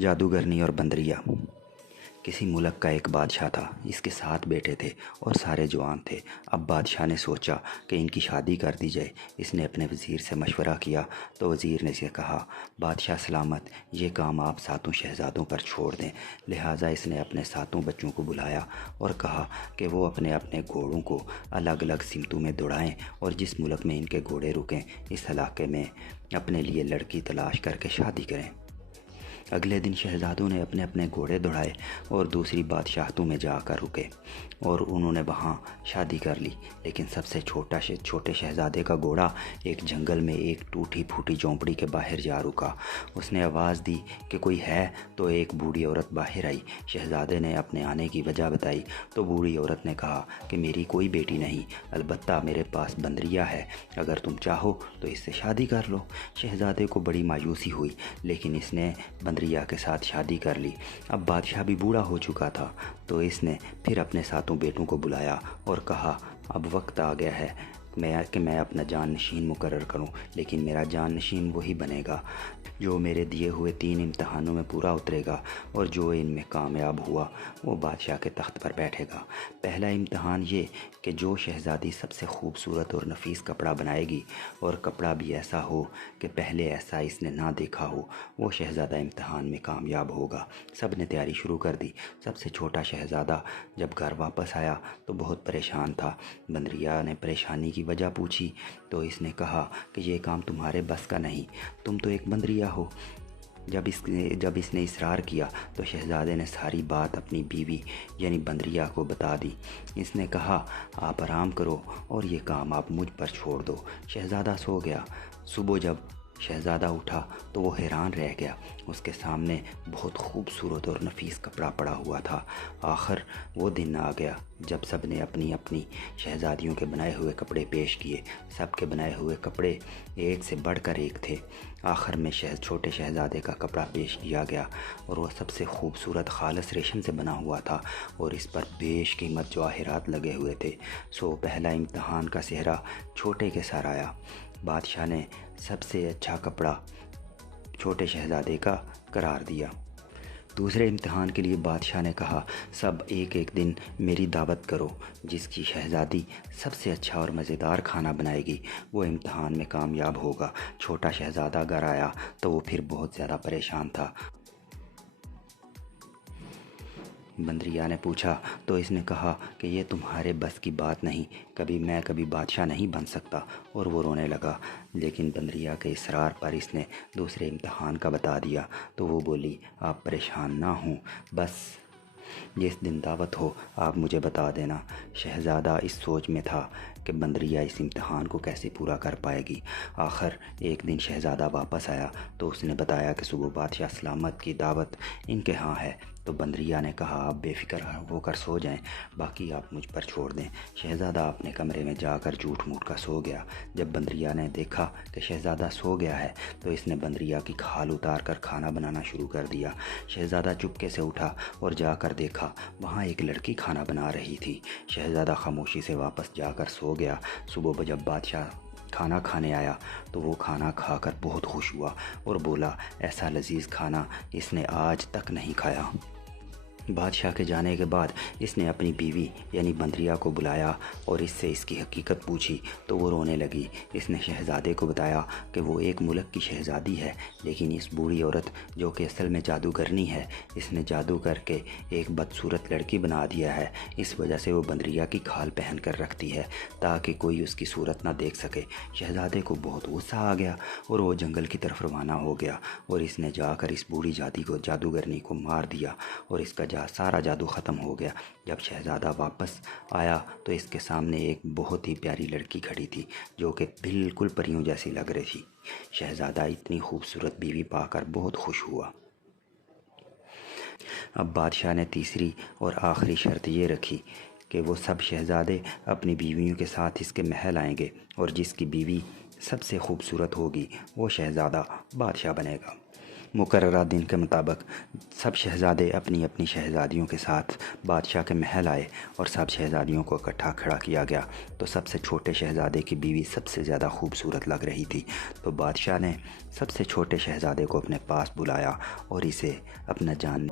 جادوگرنی اور بندریا۔ کسی ملک کا ایک بادشاہ تھا، اس کے 7 بیٹے تھے اور سارے جوان تھے۔ اب بادشاہ نے سوچا کہ ان کی شادی کر دی جائے۔ اس نے اپنے وزیر سے مشورہ کیا تو وزیر نے اسے کہا، بادشاہ سلامت، یہ کام آپ 7 شہزادوں پر چھوڑ دیں۔ لہٰذا اس نے اپنے 7 بچوں کو بلایا اور کہا کہ وہ اپنے اپنے گھوڑوں کو الگ الگ سمتوں میں دوڑائیں اور جس ملک میں ان کے گھوڑے رکیں اس علاقے میں اپنے لیے لڑکی تلاش کر کے شادی کریں۔ اگلے دن شہزادوں نے اپنے اپنے گھوڑے دوڑائے اور دوسری بادشاہتوں میں جا کر رکے اور انہوں نے وہاں شادی کر لی۔ لیکن سب سے چھوٹے شہزادے کا گھوڑا ایک جنگل میں ایک ٹوٹی پھوٹی جھونپڑی کے باہر جا رکا۔ اس نے آواز دی کہ کوئی ہے تو ایک بوڑھی عورت باہر آئی۔ شہزادے نے اپنے آنے کی وجہ بتائی تو بوڑھی عورت نے کہا کہ میری کوئی بیٹی نہیں، البتہ میرے پاس بندریا ہے، اگر تم چاہو تو اس سے شادی کر لو۔ شہزادے کو بڑی مایوسی ہوئی، لیکن اس نے بندریا کے ساتھ شادی کر لی۔ اب بادشاہ بھی بوڑھا ہو چکا تھا تو اس نے پھر اپنے 7 بیٹوں کو بلایا اور کہا، اب وقت آ گیا ہے کہ میں اپنا جانشین مقرر کروں، لیکن میرا جانشین وہی بنے گا جو میرے دیے ہوئے 3 امتحانوں میں پورا اترے گا اور جو ان میں کامیاب ہوا وہ بادشاہ کے تخت پر بیٹھے گا۔ پہلا امتحان یہ کہ جو شہزادی سب سے خوبصورت اور نفیس کپڑا بنائے گی اور کپڑا بھی ایسا ہو کہ پہلے ایسا اس نے نہ دیکھا ہو، وہ شہزادہ امتحان میں کامیاب ہوگا۔ سب نے تیاری شروع کر دی۔ سب سے چھوٹا شہزادہ جب گھر واپس آیا تو بہت پریشان تھا۔ بندریا نے پریشانی کی وجہ پوچھی تو اس نے کہا کہ یہ کام تمہارے بس کا نہیں، تم تو ایک بندریا ہو۔ جب اس نے اصرار کیا تو شہزادے نے ساری بات اپنی بیوی یعنی بندریا کو بتا دی۔ اس نے کہا، آپ آرام کرو اور یہ کام آپ مجھ پر چھوڑ دو۔ شہزادہ سو گیا۔ صبح جب شہزادہ اٹھا تو وہ حیران رہ گیا۔ اس کے سامنے بہت خوبصورت اور نفیس کپڑا پڑا ہوا تھا۔ آخر وہ دن آ گیا جب سب نے اپنی اپنی شہزادیوں کے بنائے ہوئے کپڑے پیش کیے۔ سب کے بنائے ہوئے کپڑے ایک سے بڑھ کر ایک تھے۔ آخر میں چھوٹے شہزادے کا کپڑا پیش کیا گیا اور وہ سب سے خوبصورت خالص ریشم سے بنا ہوا تھا اور اس پر بیش قیمت جواہرات لگے ہوئے تھے۔ پہلا امتحان کا سہرا چھوٹے کے سر آیا۔ بادشاہ نے سب سے اچھا کپڑا چھوٹے شہزادے کا قرار دیا۔ دوسرے امتحان کے لیے بادشاہ نے کہا، سب ایک ایک دن میری دعوت کرو۔ جس کی شہزادی سب سے اچھا اور مزیدار کھانا بنائے گی وہ امتحان میں کامیاب ہوگا۔ چھوٹا شہزادہ گھر آیا تو وہ پھر بہت زیادہ پریشان تھا۔ بندریا نے پوچھا تو اس نے کہا کہ یہ تمہارے بس کی بات نہیں، میں کبھی بادشاہ نہیں بن سکتا، اور وہ رونے لگا۔ لیکن بندریا کے اصرار پر اس نے دوسرے امتحان کا بتا دیا تو وہ بولی، آپ پریشان نہ ہوں، بس جس دن دعوت ہو آپ مجھے بتا دینا۔ شہزادہ اس سوچ میں تھا کہ بندریا اس امتحان کو کیسے پورا کر پائے گی۔ آخر ایک دن شہزادہ واپس آیا تو اس نے بتایا کہ صبح بادشاہ سلامت کی دعوت ان کے ہاں ہے۔ تو بندریا نے کہا، آپ بے فکر ہو کر سو جائیں، باقی آپ مجھ پر چھوڑ دیں۔ شہزادہ اپنے کمرے میں جا کر جھوٹ موٹ کر سو گیا۔ جب بندریا نے دیکھا کہ شہزادہ سو گیا ہے تو اس نے بندریا کی کھال اتار کر کھانا بنانا شروع کر دیا۔ شہزادہ چپکے سے اٹھا اور جا کر دیکھا وہاں ایک لڑکی کھانا بنا رہی تھی۔ شہزادہ خاموشی سے واپس جا کر سو گیا۔ صبح جب بادشاہ کھانا کھانے آیا تو وہ کھانا کھا کر بہت خوش ہوا اور بولا، ایسا لذیذ کھانا اس نے آج تک نہیں کھایا۔ بادشاہ کے جانے کے بعد اس نے اپنی بیوی یعنی بندریا کو بلایا اور اس سے اس کی حقیقت پوچھی تو وہ رونے لگی۔ اس نے شہزادے کو بتایا کہ وہ ایک ملک کی شہزادی ہے، لیکن اس بوڑھی عورت جو کہ اصل میں جادوگرنی ہے، اس نے جادو کر کے ایک بدصورت لڑکی بنا دیا ہے۔ اس وجہ سے وہ بندریا کی کھال پہن کر رکھتی ہے تاکہ کوئی اس کی صورت نہ دیکھ سکے۔ شہزادے کو بہت غصہ آ گیا اور وہ جنگل کی طرف روانہ ہو گیا اور اس نے جا کر اس بوڑھی جادوگرنی کو مار دیا اور اس کا سارا جادو ختم ہو گیا۔ جب شہزادہ واپس آیا تو اس کے سامنے ایک بہت ہی پیاری لڑکی کھڑی تھی جو کہ بالکل پریوں جیسی لگ رہی تھی۔ شہزادہ اتنی خوبصورت بیوی پا کر بہت خوش ہوا۔ اب بادشاہ نے تیسری اور آخری شرط یہ رکھی کہ وہ سب شہزادے اپنی بیویوں کے ساتھ اس کے محل آئیں گے اور جس کی بیوی سب سے خوبصورت ہوگی وہ شہزادہ بادشاہ بنے گا۔ مقررہ دن کے مطابق سب شہزادے اپنی اپنی شہزادیوں کے ساتھ بادشاہ کے محل آئے اور سب شہزادیوں کو اکٹھا کھڑا کیا گیا۔ تو سب سے چھوٹے شہزادے کی بیوی سب سے زیادہ خوبصورت لگ رہی تھی، تو بادشاہ نے سب سے چھوٹے شہزادے کو اپنے پاس بلایا اور اسے اپنا جان